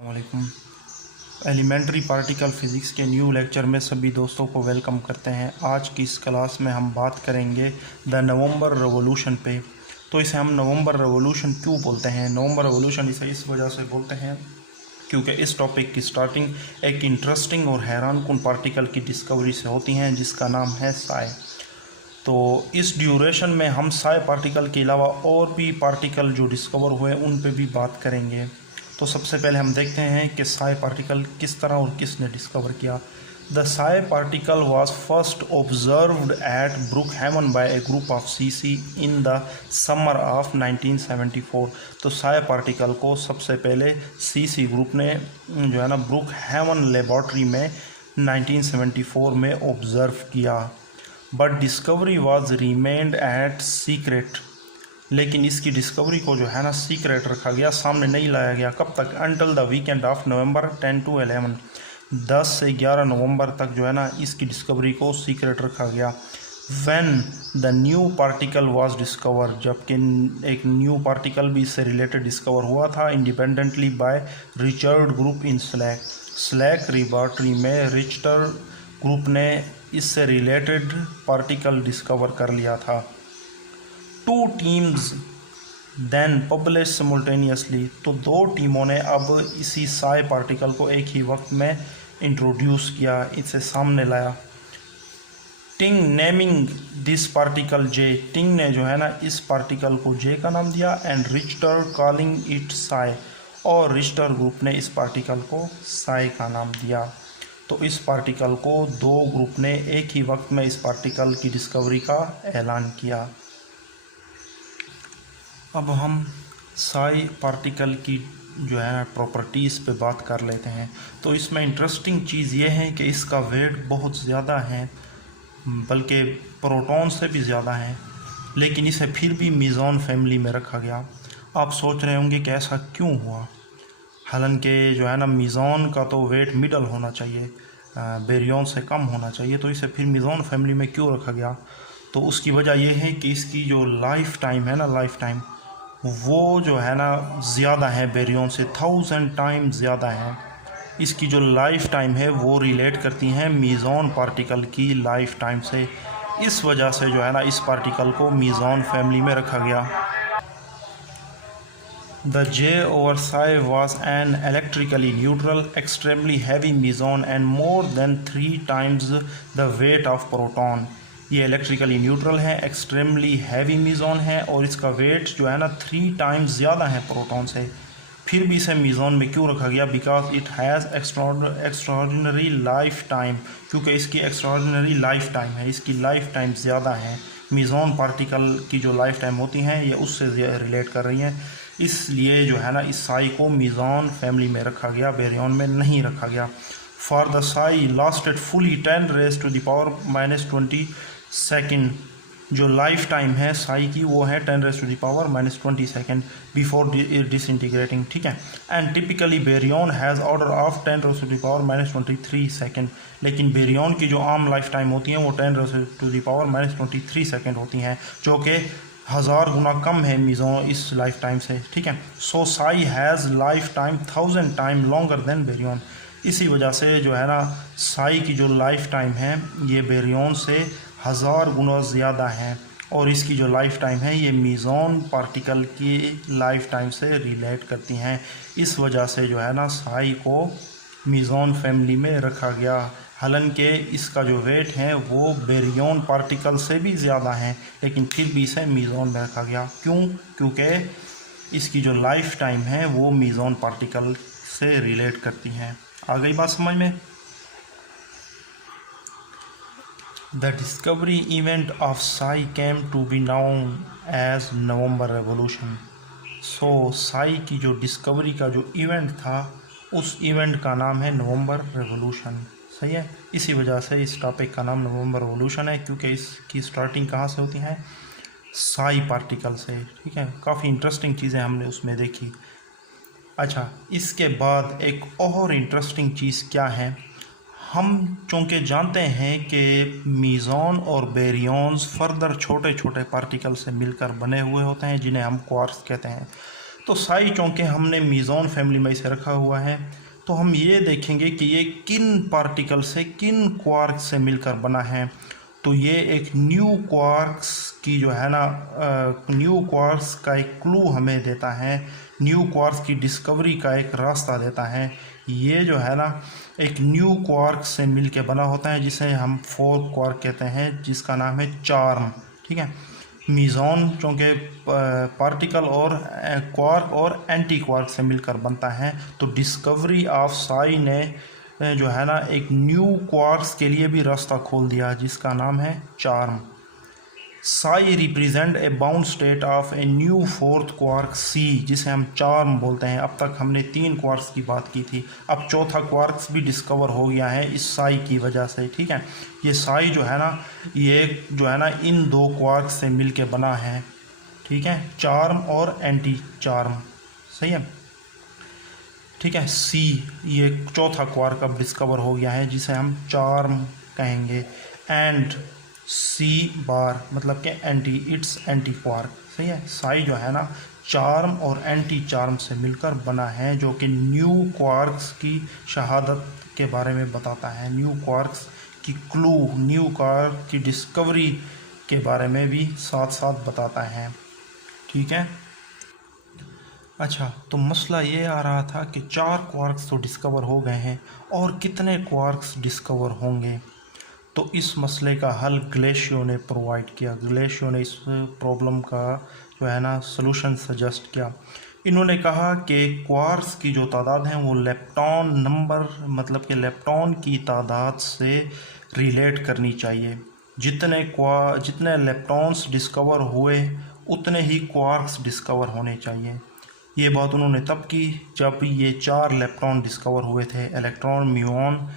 वालेकुम। Elementary particle physics के new lecture में सभी दोस्तों को वेलकम करते हैं। आज की इस क्लास में हम बात करेंगे द नवंबर रेवोल्यूशन पे। तो इसे हम नवंबर रेवोल्यूशन क्यों बोलते हैं? नवंबर रेवोल्यूशन इसे इस वजह से बोलते हैं क्योंकि इस टॉपिक की स्टार्टिंग एक इंटरेस्टिंग और हैरानकुन पार्टिकल की डिस्कवरी से होती हैं जिसका नाम है साई। तो इस ड्यूरेशन में हम साई पार्टिकल के अलावा और भी पार्टिकल जो डिस्कवर हुए उन पे भी बात करेंगे। तो सबसे पहले हम देखते हैं कि साई पार्टिकल किस तरह और किसने डिस्कवर किया। The psi particle was first observed at Brookhaven by a group of CC in the summer of 1974। तो साई पार्टिकल को सबसे पहले सीसी ग्रुप ने जो है ना ब्रुकहैमन लेबॉर्ट्री में 1974 में ऑब्जर्व किया। But discovery was remained at secret. लेकिन इसकी डिस्कवरी को जो है ना सीक्रेट रखा गया, सामने नहीं लाया गया। कब तक? Until the weekend of November 10 to 11, 10 से 11 नवंबर तक जो है ना इसकी डिस्कवरी को सीक्रेट रखा गया। When the new particle was discover, जबकि एक न्यू पार्टिकल भी इससे रिलेटेड डिस्कवर हुआ था independently by Richard group in SLAC laboratory में। रिचर्ड ग्रुप ने इससे रिलेटेड पार्टिकल डिस्कवर कर लिया था। Two teams then publish simultaneously. तो दो टीमों ने अब इसी साई पार्टिकल को एक ही वक्त में इंट्रोड्यूस किया, इसे सामने लाया। टिंग नेमिंग दिस पार्टिकल जे, टिंग ने जो है ना इस पार्टिकल को जे का नाम दिया, and Richter calling it Sai, और रिश्टर ग्रुप ने इस पार्टिकल को साई का नाम दिया। तो इस पार्टिकल को दो ग्रुप ने एक ही वक्त में इस पार्टिकल की डिस्कवरी का ऐलान किया। अब हम साई पार्टिकल की जो है प्रॉपर्टीज़ पे बात कर लेते हैं। तो इसमें इंटरेस्टिंग चीज़ ये है कि इसका वेट बहुत ज़्यादा है, बल्कि प्रोटॉन से भी ज़्यादा है, लेकिन इसे फिर भी मीज़ॉन फैमिली में रखा गया। आप सोच रहे होंगे कि ऐसा क्यों हुआ, हालांकि जो है ना मीज़ॉन का तो वेट मिडल होना चाहिए, बेरियन से कम होना चाहिए, तो इसे फिर मीज़ॉन फैमिली में क्यों रखा गया? तो उसकी वजह यह है कि इसकी जो लाइफ टाइम है ना, लाइफ टाइम वो जो है ना ज़्यादा है, बेरियन से 1000 टाइम ज़्यादा है। इसकी जो लाइफ टाइम है वो रिलेट करती हैं मीज़ॉन पार्टिकल की लाइफ टाइम से। इस वजह से जो है ना इस पार्टिकल को मीज़ॉन फैमिली में रखा गया। The J over psi was an electrically neutral, extremely heavy meson and more than 3 times the weight of proton। ये इलेक्ट्रिकली न्यूट्रल है, एक्सट्रीमली हैवी मीज़ॉन है, और इसका वेट जो है ना 3 टाइम्स ज़्यादा है प्रोटॉन से। फिर भी इसे मीज़ॉन में क्यों रखा गया? Because it has extraordinary life time, क्योंकि इसकी एक्स्ट्राऑर्डिनरी लाइफ टाइम है, इसकी लाइफ टाइम ज़्यादा है। मीज़ॉन पार्टिकल की जो लाइफ टाइम होती हैं ये उससे रिलेट कर रही हैं, इसलिए जो है ना इस साई को मीज़ॉन फैमिली में रखा गया, बेरियन में नहीं रखा गया। For the Sai lasted fully 10 raised to the power -20 second. जो लाइफ टाइम है साई की वो है 10 raised to the power -20 second before disintegrating, ठीक है। And typically baryon has order of 10 raised to the power -23 second. लेकिन बेरियन की जो आम लाइफ टाइम होती हैं वो 10 raised to the power -23 second होती हैं, जो कि 1000 गुना कम है मीज़ॉन इस लाइफ टाइम से, ठीक है। So psi has life time 1000 time longer than baryon. इसी वजह से जो है ना साई की जो लाइफ टाइम है ये बेरियन से 1000 गुना ज़्यादा है, और इसकी जो लाइफ टाइम है ये मीज़ॉन पार्टिकल की लाइफ टाइम से रिलेट करती हैं। इस वजह से जो है ना साई को मीज़ॉन फैमिली में रखा गया, हालांकि इसका जो वेट है वो बेरियन पार्टिकल से भी ज़्यादा है, लेकिन फिर भी इसे मीज़ॉन में रखा गया। क्यों? क्योंकि इसकी जो लाइफ टाइम है वो मीज़ॉन पार्टिकल से रिलेट करती हैं। आ गई बात समझ में? The discovery event of psi came to be known as November revolution. So psi की जो डिस्कवरी का जो इवेंट था उस इवेंट का नाम है नवंबर रेवोल्यूशन, सही है। इसी वजह से इस टॉपिक का नाम नवंबर रेवोल्यूशन है, क्योंकि इसकी स्टार्टिंग कहाँ से होती है? साई पार्टिकल से, ठीक है। काफ़ी इंटरेस्टिंग चीज़ें हमने उसमें देखी। अच्छा, इसके बाद एक और इंटरेस्टिंग चीज़ क्या है, हम चूँकि जानते हैं कि मीज़ॉन और बेरियंस फर्दर छोटे छोटे पार्टिकल से मिलकर बने हुए होते हैं जिन्हें हम क्वार्क्स कहते हैं। तो साई चौके हमने मीज़ोन फैमिली में इसे रखा हुआ है। तो हम ये देखेंगे कि ये किन पार्टिकल से, किन क्वार्क से मिलकर बना है। तो ये एक न्यू क्वार्क्स की जो है ना, न्यू क्वार्क्स का एक क्लू हमें देता है, न्यू क्वार्क्स की डिस्कवरी का एक रास्ता देता है। ये जो है ना एक न्यू क्वार्क से मिलके बना होता है, जिसे हम 4 क्वार्क कहते हैं, जिसका नाम है चार्म। ठीक है, मीज़ोन चूँकि पार्टिकल और क्वार्क और एंटी क्वार्क से मिलकर बनता है, तो डिस्कवरी ऑफ साई ने जो है ना एक न्यू क्वार्क्स के लिए भी रास्ता खोल दिया, जिसका नाम है charm. Psi represent a bound state of a new fourth quark c, जिसे हम चार्म बोलते हैं। अब तक हमने 3 क्वार्क्स की बात की थी, अब चौथा क्वार्क्स भी डिस्कवर हो गया है इस साई की वजह से। ठीक है, ये साई जो है ना, ये जो है ना इन 2 क्वार्क्स से मिलके बना है। ठीक है, चार्म और एंटी चार्म, सही है। ठीक है, सी ये चौथा क्वार्क अब डिस्कवर हो गया है, जिसे हम चार्म कहेंगे। एंड सी बार मतलब कि एंटी, इट्स एंटी क्वार्क, सही है। साई जो है ना चार्म और एंटी चार्म से मिलकर बना है, जो कि न्यू क्वार्क्स की शहादत के बारे में बताता है, न्यू क्वार्क्स की क्लू, न्यू क्वार्क की डिस्कवरी के बारे में भी साथ साथ बताता है। ठीक है, अच्छा, तो मसला ये आ रहा था कि 4 क्वार्क्स तो डिस्कवर हो गए हैं, और कितने क्वार्क्स डिस्कवर होंगे। तो इस मसले का हल ग्लेशियो ने प्रोवाइड किया। ग्लेशियो ने इस प्रॉब्लम का जो है ना सलूशन सजेस्ट किया। इन्होंने कहा कि क्वार्क्स की जो तादाद है वो लेप्टॉन नंबर, मतलब कि लेप्टॉन की तादाद से रिलेट करनी चाहिए। जितने लेप्टॉन्स डिस्कवर हुए उतने ही क्वार्क्स डिस्कवर होने चाहिए। ये बात उन्होंने तब की जब ये 4 लेप्टॉन डिस्कवर हुए थे, electron, muon,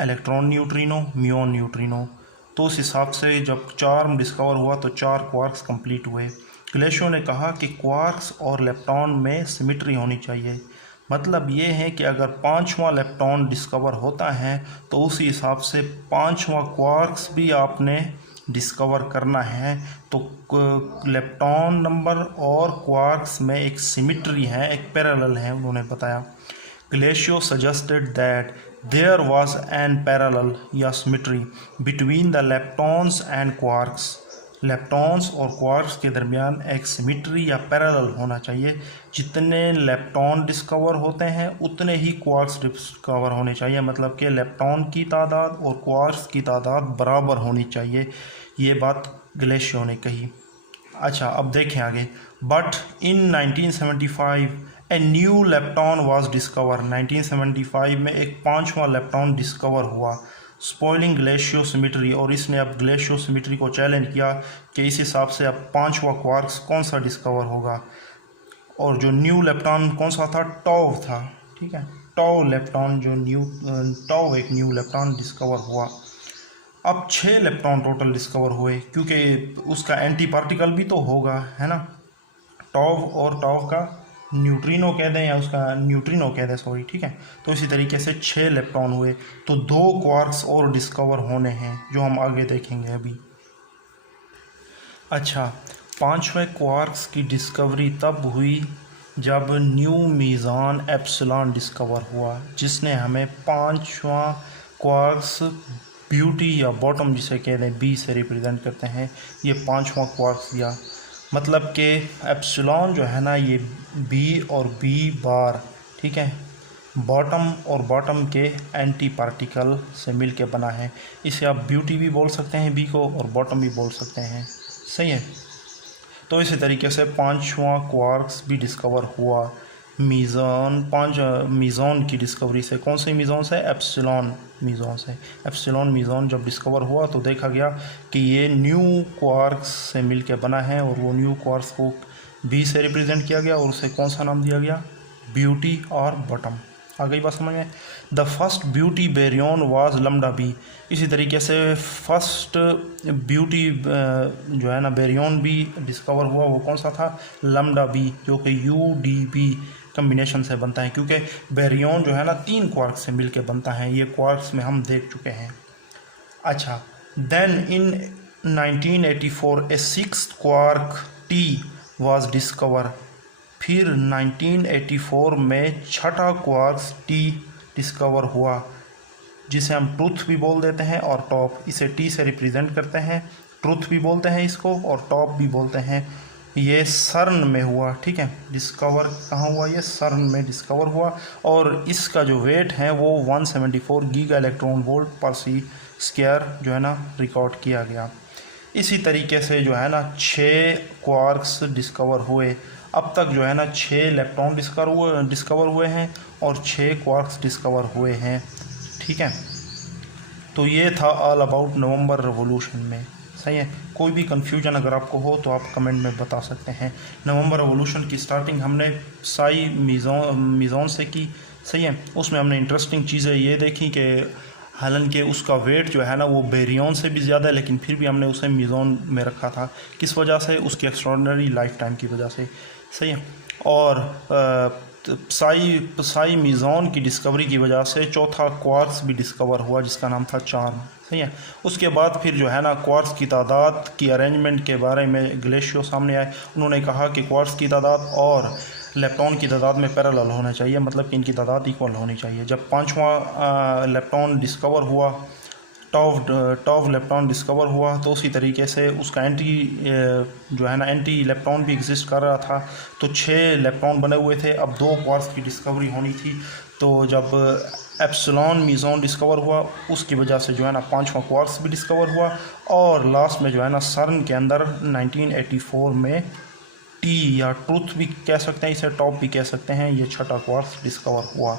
electron neutrino, muon neutrino. तो उस हिसाब से जब चार्म डिस्कवर हुआ तो 4 क्वार्क्स कंप्लीट हुए। ग्लेशियो ने कहा कि क्वार्क्स और लेप्टॉन में सिमिट्री होनी चाहिए। मतलब ये है कि अगर 5वां लेप्टॉन डिस्कवर होता है तो उसी हिसाब से 5वां क्वार्क्स भी आपने डिस्कवर करना है। तो लेप्टॉन नंबर और क्वार्क्स में एक सिमिट्री है, एक पैरेलल है, उन्होंने बताया। Glashow suggested that there was an parallel या symmetry between the leptons and quarks. Leptons और क्वार्क्स के दरमियान एक सिमिट्री या पैरेलल होना चाहिए। जितने लेप्टॉन डिस्कवर होते हैं उतने ही क्वार्क्स डिस्कवर होने चाहिए, मतलब कि लेप्टॉन की तादाद और क्वार्क्स की तादाद बराबर होनी चाहिए। ये बात ग्लेशियो ने कही। अच्छा, अब देखें आगे। But in 1975 a new lepton was discover. 1975 में एक 5वां लेप्टॉन डिस्कवर हुआ, स्पॉइलिंग ग्लेशियो सिमिट्री। और इसने अब ग्लेशियो सिमिट्री को चैलेंज किया कि इस हिसाब से अब 5वां क्वार्क्स कौन सा डिस्कवर होगा। और जो न्यू लेप्टॉन कौन सा था, टॉव था। ठीक है, टॉव लेप्टॉन, जो टॉव एक न्यू लेप्टॉन डिस्कवर हुआ। अब 6 लेप्टॉन टोटल डिस्कवर हुए, क्योंकि उसका एंटी पार्टिकल भी तो होगा, है ना। टॉव और टॉव का न्यूट्रिनो कह दें या उसका न्यूट्रिनो कह दें, सॉरी। ठीक है, तो इसी तरीके से 6 लेप्टॉन हुए। तो 2 क्वार्क्स और डिस्कवर होने हैं, जो हम आगे देखेंगे अभी। अच्छा, 5वें क्वार्क्स की डिस्कवरी तब हुई जब न्यू मीज़ान एप्सिलॉन डिस्कवर हुआ, जिसने हमें 5वां क्वार्क्स, ब्यूटी या बॉटम जिसे कह दें, बी से रिप्रेजेंट करते हैं, ये 5वां क्वार्क्स दिया। मतलब कि एप्सिलॉन जो है ना, ये बी और बी बार, ठीक है, बॉटम और बॉटम के एंटी पार्टिकल से मिल के बना है। इसे आप ब्यूटी भी बोल सकते हैं बी को, और बॉटम भी बोल सकते हैं, सही है। तो इसी तरीके से 5वां क्वार्क्स भी डिस्कवर हुआ मीज़ोन की डिस्कवरी से। कौन से मीज़ोन से? एप्सिलॉन मीज़ोन से। एप्सिलॉन मीज़ोन जब डिस्कवर हुआ तो देखा गया कि ये न्यू क्वार्क्स से मिलके बना है, और वो न्यू क्वार्क्स को बी से रिप्रेजेंट किया गया, और उसे कौन सा नाम दिया गया? ब्यूटी और बॉटम। आ गई बात समझ में? The first beauty baryon was lambda B. इसी तरीके से फर्स्ट ब्यूटी जो है ना बेरियन भी डिस्कवर हुआ, वो कौन सा था? लैम्डा बी, जो कि UDB कम्बिनेशन से बनता है, क्योंकि बेरियन जो है ना 3 क्वार्क्स से मिलके बनता है। ये क्वार्क्स में हम देख चुके हैं। अच्छा, then in 1984 a 6th quark T was discover. फिर 1984 में छठा क्वार्क्स टी डिस्कवर हुआ, जिसे हम ट्रुथ भी बोल देते हैं और टॉप, इसे टी से रिप्रेजेंट करते हैं, ट्रुथ भी बोलते हैं इसको और टॉप भी बोलते हैं। ये सर्न में हुआ, ठीक है। डिस्कवर कहाँ हुआ? ये सर्न में डिस्कवर हुआ और इसका जो वेट है वो 174 गीगा इलेक्ट्रॉन वोल्ट पर सी स्क्वायर जो है ना रिकॉर्ड किया गया। इसी तरीके से जो है ना 6 क्वार्क्स डिस्कवर हुए। अब तक जो है ना 6 इलेक्ट्रॉन डिस्कवर हुए हैं और 6 क्वार्क्स डिस्कवर हुए हैं, ठीक है। तो ये था ऑल अबाउट नवंबर रेवोल्यूशन में, सही है। कोई भी कन्फ्यूजन अगर आपको हो तो आप कमेंट में बता सकते हैं। नवंबर रेवोल्यूशन की स्टार्टिंग हमने साई मीज़ोन से की, सही है। उसमें हमने इंटरेस्टिंग चीज़ें ये देखी कि हालांकि उसका वेट जो है ना वो बेरियन से भी ज़्यादा है, लेकिन फिर भी हमने उसे मीज़ोन में रखा था। किस वजह से? उसकी एक्स्ट्रॉर्डिनरी लाइफ टाइम की वजह से, सही है। और साई मीज़ोन की डिस्कवरी की वजह से चौथा क्वार्क्स भी डिस्कवर हुआ जिसका नाम था चार्म, सही है। उसके बाद फिर जो है ना क्वार्क्स की तादाद की अरेंजमेंट के बारे में ग्लेशियो सामने आए। उन्होंने कहा कि क्वार्क्स की तादाद और इलेक्ट्रॉन की तादाद में पैरेलल होना चाहिए, मतलब कि इनकी तादाद इक्वल होनी चाहिए। जब पांचवा इलेक्ट्रॉन डिस्कवर हुआ, टॉप इलेक्ट्रॉन डिस्कवर हुआ, तो उसी तरीके से उसका जो है ना एंटी इलेक्ट्रॉन भी एग्जिस्ट कर रहा था। तो 6 इलेक्ट्रॉन बने हुए थे। अब 2 क्वार्क्स की डिस्कवरी होनी थी। तो जब एप्सिलॉन मीज़ोन डिस्कवर हुआ उसकी वजह से जो है ना 5वां क्वार्क्स भी डिस्कवर हुआ और लास्ट में जो है ना सर्न के अंदर 1984 में टी या ट्रुथ भी कह सकते हैं, इसे टॉप भी कह सकते हैं, ये छठा क्वार्क्स डिस्कवर हुआ।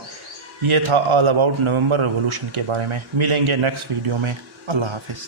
ये था ऑल अबाउट नवंबर रेवोल्यूशन के बारे में। मिलेंगे नेक्स्ट वीडियो में। अल्लाह हाफिज़।